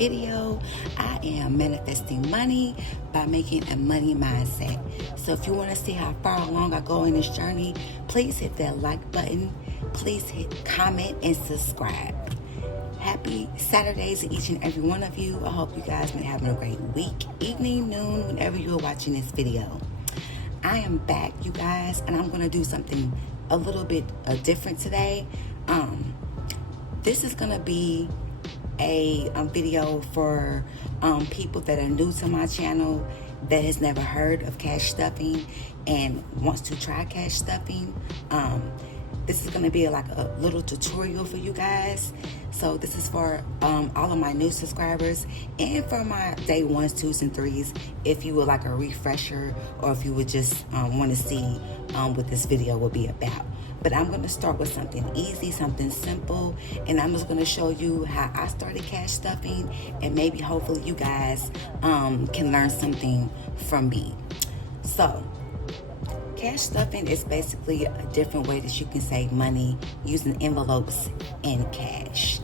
video. I am manifesting money by making a money mindset. So if you want to see how far along I go in this journey, please hit that like button. Please hit comment and subscribe. Happy Saturdays to each and every one of you. I hope you guys been having a great week, evening, noon, whenever you're watching this video. I am back, you guys, and I'm going to do something a little bit different today. This is going to be a video for people that are new to my channel, that has never heard of cash stuffing and wants to try cash stuffing. This is going to be like a little tutorial for you guys. So this is for all of my new subscribers and for my day 1s, 2s, and 3s, if you would like a refresher or if you would just want to see what this video will be about. But I'm going to start with something easy, something simple, and I'm just going to show you how I started cash stuffing, and maybe hopefully you guys can learn something from me. So cash stuffing is basically a different way that you can save money using envelopes and cash.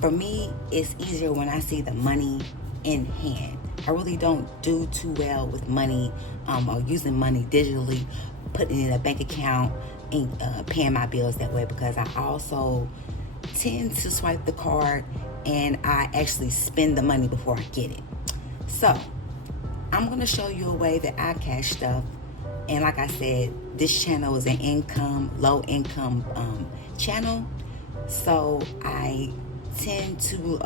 For me, it's easier when I see the money in hand. I really don't do too well with money or using money digitally, putting it in a bank account and paying my bills that way, because I also tend to swipe the card and I actually spend the money before I get it. So I'm going to show you a way that I cash stuff. And like I said, this channel is an low income channel. So I tend to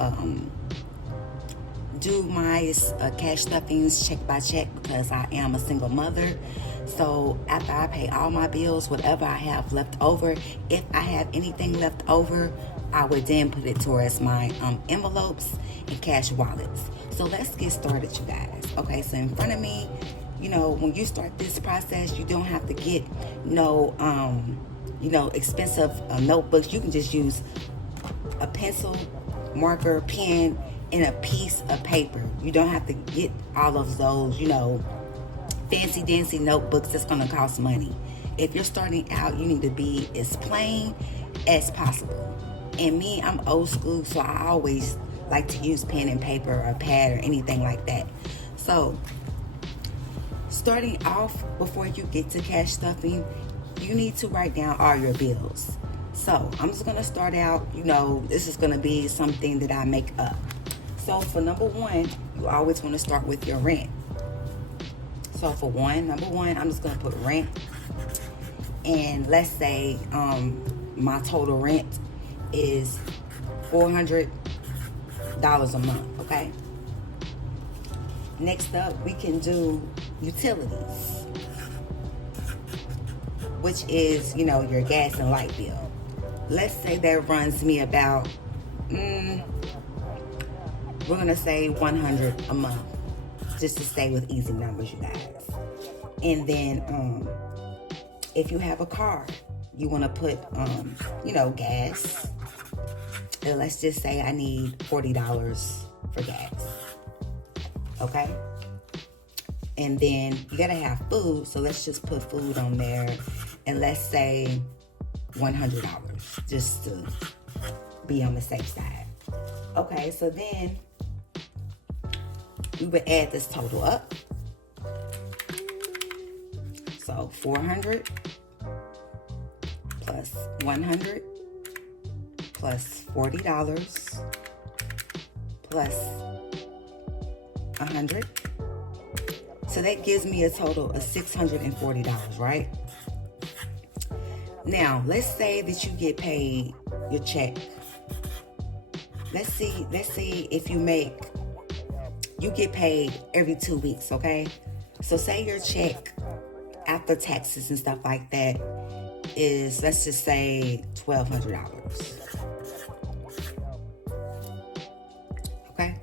do my cash stuffings check by check because I am a single mother. So after I pay all my bills, whatever I have left over, if I have anything left over, I would then put it towards my envelopes and cash wallets. So let's get started, you guys. Okay, so in front of me, you know, when you start this process, you don't have to get no, expensive notebooks. You can just use a pencil, marker, pen, and a piece of paper. You don't have to get all of those, fancy dancy notebooks that's going to cost money. If you're starting out, you need to be as plain as possible. And me, I'm old school, so I always like to use pen and paper or pad or anything like that. So starting off, before you get to cash stuffing, you need to write down all your bills. So I'm just going to start out, this is going to be something that I make up. So for number 1, you always want to start with your rent. So for number one, I'm just going to put rent. And let's say my total rent is $400 a month, okay? Next up, we can do utilities, which is, your gas and light bill. Let's say that runs me about, we're going to say $100 a month, just to stay with easy numbers, you guys. And then if you have a car, you want to put, gas. And let's just say I need $40 for gas. Okay? And then you got to have food, so let's just put food on there. And let's say $100, just to be on the safe side. Okay, so then we would add this total up. So 400 plus 100 plus $40 plus 100. So that gives me a total of $640, right? Now, let's say that you get paid your check. Let's see if you get paid every 2 weeks, okay? So say your check after taxes and stuff like that is, let's just say, $1,200. Okay?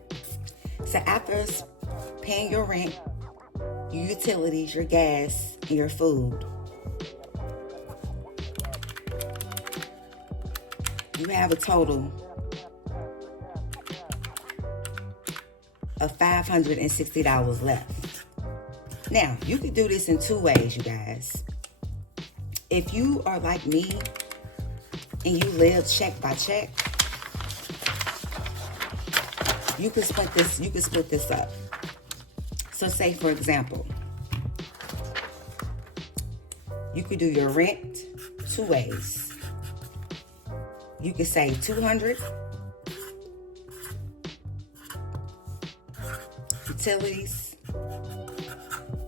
So after paying your rent, your utilities, your gas, and your food, you have a total of $560 left. Now, you can do this in 2 ways, you guys. If you are like me and you live check by check, you can split this. You can split this up. So say, for example, you could do your rent 2 ways. You could say 200, utilities.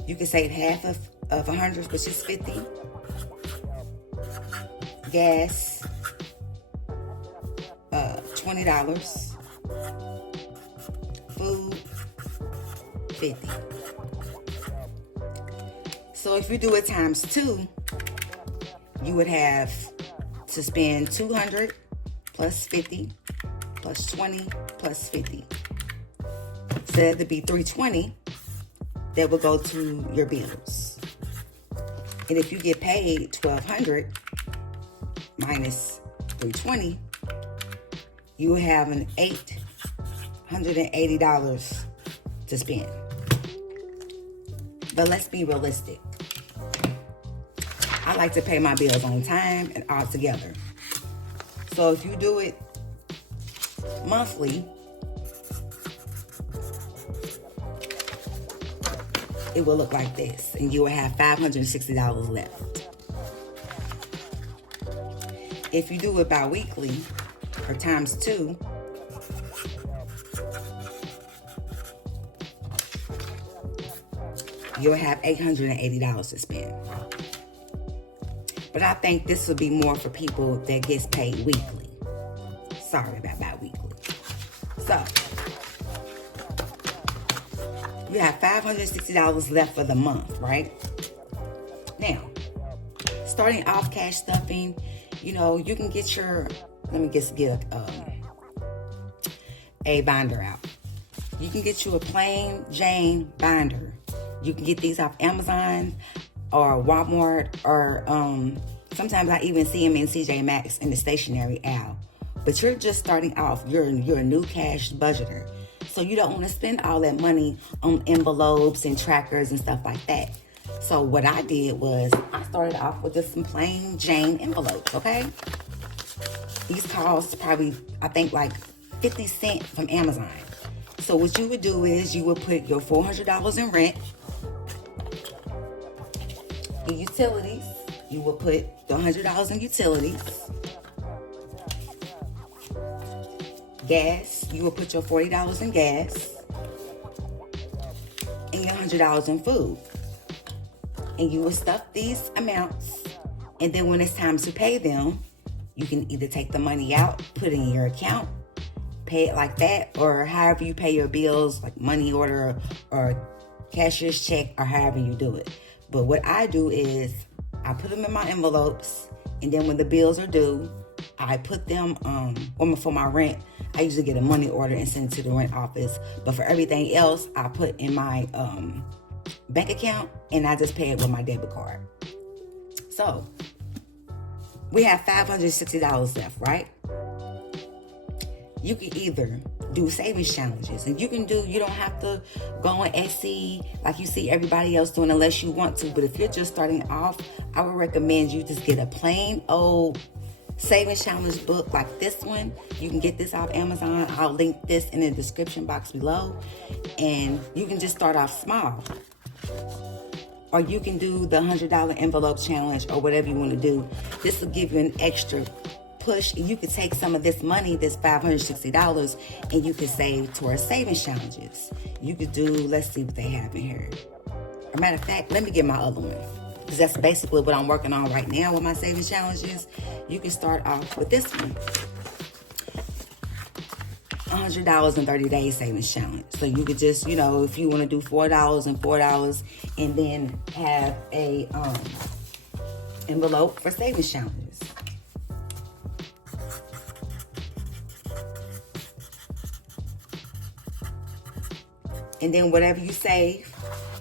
You could save half of 100, which is 50. Gas, $20. Food, 50. So if you do it times 2, you would have to spend 200 plus 50 plus 20 plus 50. So that'd be 320 that would go to your bills. And if you get paid 1,200 minus 320, you will have an $880 to spend. But let's be realistic. I like to pay my bills on time and all together. So if you do it monthly, it will look like this, and you will have $560 left. If you do it bi-weekly or times 2, you'll have $880 to spend. But I think this would be more for people that gets paid weekly. Sorry about bi-weekly. So, you have $560 left for the month, right? Now, starting off cash stuffing, you know, you can get your, let me just get a binder out. You can get you a plain Jane binder. You can get these off Amazon or Walmart, or sometimes I even see them in TJ Maxx in the stationery aisle. But you're just starting off. You're a new cash budgeter. So you don't want to spend all that money on envelopes and trackers and stuff like that. So what I did was I started off with just some plain Jane envelopes, okay? These cost probably, I think, like 50 cents from Amazon. So what you would do is you would put your $400 in rent, your utilities. You would put the $100 in utilities. Gas, you will put your $40 in gas and your $100 in food. And you will stuff these amounts, and then when it's time to pay them, you can either take the money out, put it in your account, pay it like that, or however you pay your bills, like money order or cashier's check, or however you do it. But what I do is I put them in my envelopes, and then when the bills are due, I put them for my rent. I usually get a money order and send it to the rent office. But for everything else, I put in my bank account, and I just pay it with my debit card. So we have $560 left, right? You can either do savings challenges, and you don't have to go on Etsy like you see everybody else doing unless you want to. But if you're just starting off, I would recommend you just get a plain old savings challenge book like this one. You can get this off Amazon. I'll link this in the description box below. And you can just start off small. Or you can do the $100 envelope challenge or whatever you want to do. This will give you an extra push. And you could take some of this money, this $560, and you could save towards savings challenges. You could do, let's see what they have in here. As a matter of fact, let me get my other one, because that's basically what I'm working on right now with my savings challenges. You can start off with this one. $100 in 30 days savings challenge. So you could just, if you want to do $4 and $4 and then have a envelope for savings challenges. And then whatever you save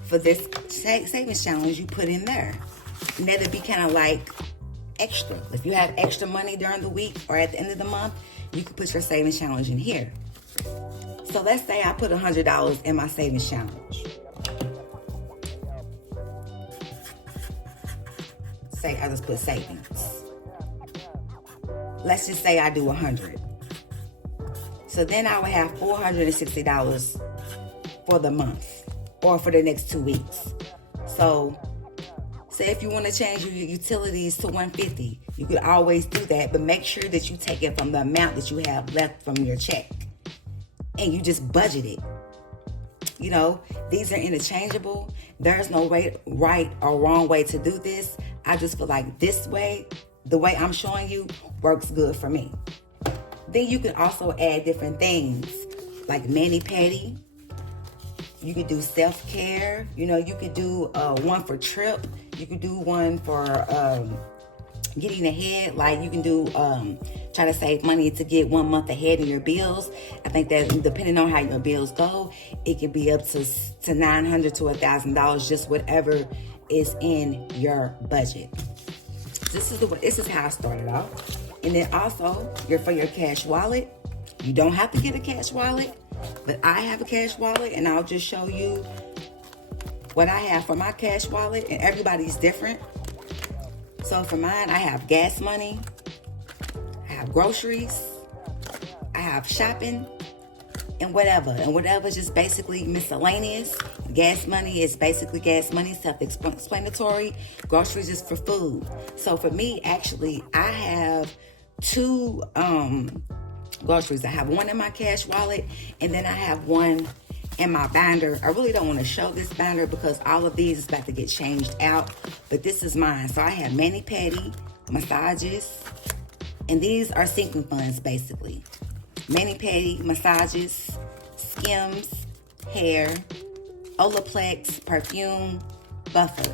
for this savings challenge, you put in there. And that'll be kind of like extra. If you have extra money during the week or at the end of the month, you can put your savings challenge in here. So let's say I put $100 in my savings challenge. Say I just put savings. Let's just say I do 100. So So then I would have $460 for the month or for the next 2 weeks. So say if you want to change your utilities to $150, you could always do that, but make sure that you take it from the amount that you have left from your check and you just budget it. You know, these are interchangeable. There's no right or wrong way to do this. I just feel like this way, the way I'm showing you, works good for me. Then you can also add different things like mani-pedi. You could do self-care. You know, you could do one for trip. You could do one for getting ahead. Like you can do try to save money to get 1 month ahead in your bills. I think that depending on how your bills go, it can be up to $900 to $1,000, just whatever is in your budget. This is how I started off. And then also, for your cash wallet, you don't have to get a cash wallet, but I have a cash wallet, and I'll just show you what I have for my cash wallet, and everybody's different. So for mine, I have gas money, I have groceries, I have shopping, and whatever. And whatever is just basically miscellaneous. Gas money is basically gas money, self-explanatory. Groceries is for food. So for me, actually, I have 2 groceries. I have one in my cash wallet, and then I have one in my binder. I really don't want to show this binder because all of these is about to get changed out, but this is mine. So I have mani-pedi, massages, and these are sinking funds basically. Mani-pedi, massages, Skims, hair, Olaplex, perfume, buffer.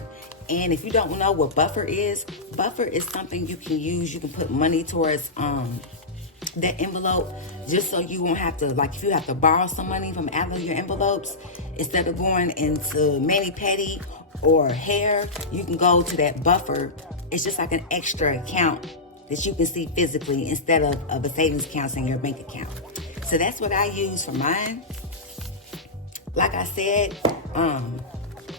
And if you don't know what buffer is something you can use. You can put money towards that envelope, just so you won't have to, like if you have to borrow some money from out of your envelopes, instead of going into mani-pedi or hair, you can go to that buffer. It's just like an extra account that you can see physically instead of a savings account in your bank account. So that's what I use for mine. Like I said,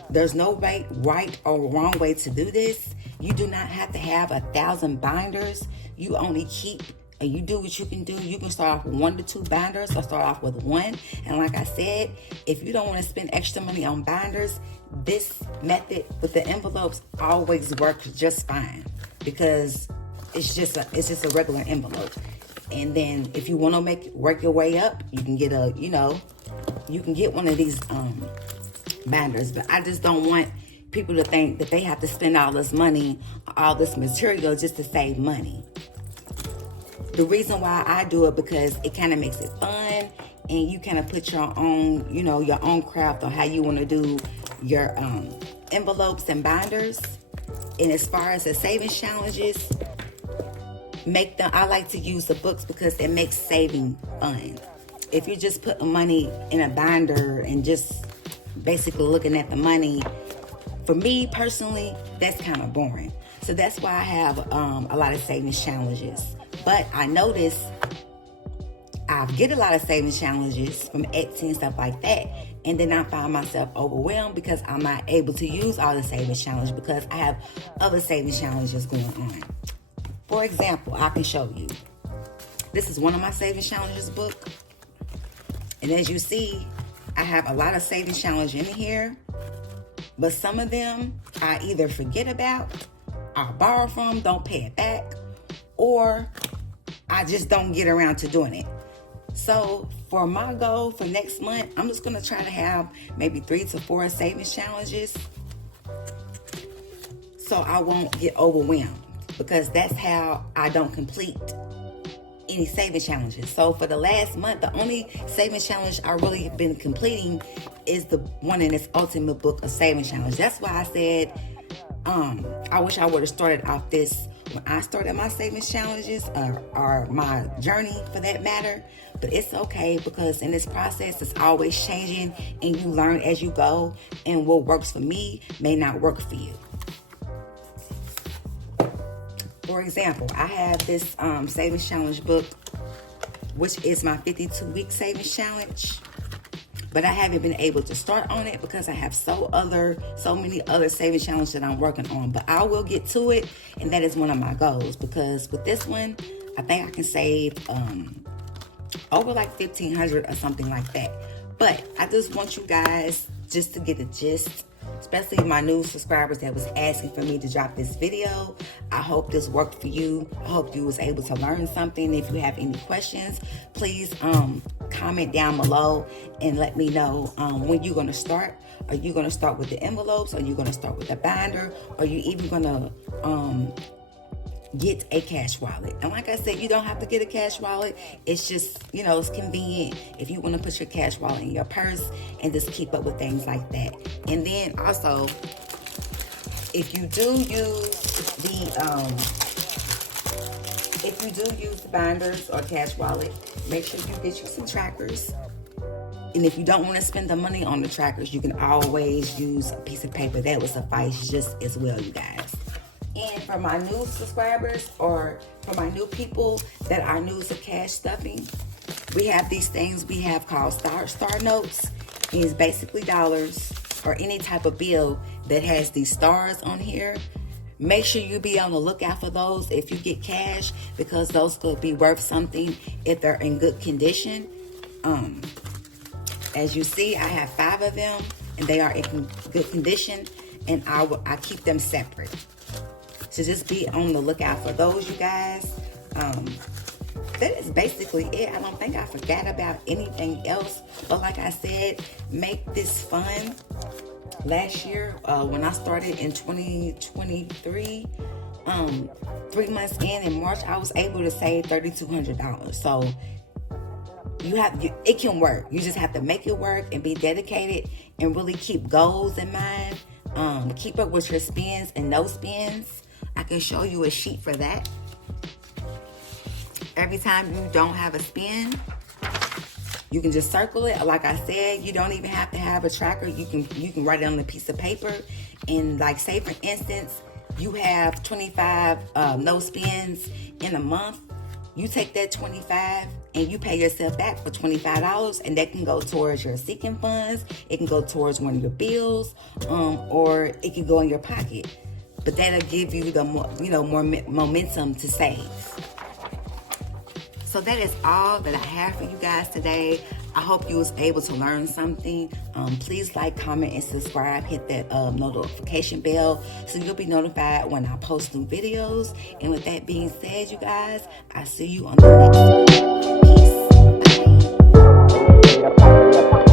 there's no right or wrong way to do this. You do not have to have 1,000 binders. You only keep, and you do what you can do. You can start off with 1 to 2 binders or start off with 1. And like I said, if you don't want to spend extra money on binders, this method with the envelopes always works just fine because it's just a regular envelope. And then if you want to work your way up, you can get you can get one of these binders. But I just don't want people to think that they have to spend all this money, all this material just to save money. The reason why I do it because it kind of makes it fun, and you kind of put your own, your own craft on how you want to do your envelopes and binders. And as far as the savings challenges, I like to use the books because it makes saving fun. If you just put the money in a binder and just basically looking at the money, for me personally, that's kind of boring. So that's why I have a lot of savings challenges. But I notice I get a lot of savings challenges from Etsy and stuff like that. And then I find myself overwhelmed because I'm not able to use all the savings challenges because I have other savings challenges going on. For example, I can show you. This is one of my savings challenges book. And as you see, I have a lot of savings challenges in here. But some of them I either forget about, I borrow from, don't pay it back, or I just don't get around to doing it. So for my goal for next month, I'm just going to try to have maybe 3 to 4 savings challenges so I won't get overwhelmed, because that's how I don't complete any savings challenges. So for the last month, the only savings challenge I really have been completing is the one in this Ultimate Book of Savings Challenge. That's why I said I wish I would have started off this when I started my savings challenges or my journey for that matter. But it's okay, because in this process it's always changing and you learn as you go, and what works for me may not work for you. For example, I have this savings challenge book, which is my 52-week savings challenge. But I haven't been able to start on it because I have so many other savings challenges that I'm working on. But I will get to it, and that is one of my goals. Because with this one, I think I can save over like 1,500 or something like that. But I just want you guys just to get the gist, especially my new subscribers that was asking for me to drop this video. I hope this worked for you. I hope you was able to learn something. If you have any questions, please comment down below and let me know when you're going to start. Are you going to start with the envelopes? Are you going to start with the binder? Are you even going to get a cash wallet? And like I said, you don't have to get a cash wallet. It's just, you know, it's convenient if you want to put your cash wallet in your purse and just keep up with things like that. And then also, if you do use the binders or cash wallet, make sure you get you some trackers. And if you don't want to spend the money on the trackers, you can always use a piece of paper. That will suffice just as well, you guys. And for my new subscribers or for my new people that are new to cash stuffing, we have these things we have called star notes. It's basically dollars or any type of bill that has these stars on here. Make sure you be on the lookout for those if you get cash, because those could be worth something if they're in good condition. As you see, I have 5 of them and they are in good condition, and I keep them separate. So just be on the lookout for those, you guys. That is basically it. I don't think I forgot about anything else. But like I said, make this fun. Last year, when I started in 2023, 3 months in March, I was able to save $3,200. So it can work. You just have to make it work and be dedicated and really keep goals in mind. Keep up with your spends and no spends. I can show you a sheet for that. Every time you don't have a spend, you can just circle it. Like I said, you don't even have to have a tracker. You can write it on a piece of paper. And like, say for instance, you have 25 no spends in a month. You take that 25 and you pay yourself back for $25, and that can go towards your sinking funds. It can go towards one of your bills, or it can go in your pocket. But that'll give you the more momentum to save. So that is all that I have for you guys today. I hope you was able to learn something. Please like, comment, and subscribe. Hit that notification bell so you'll be notified when I post new videos. And with that being said, you guys, I'll see you on the next one. Peace. Bye.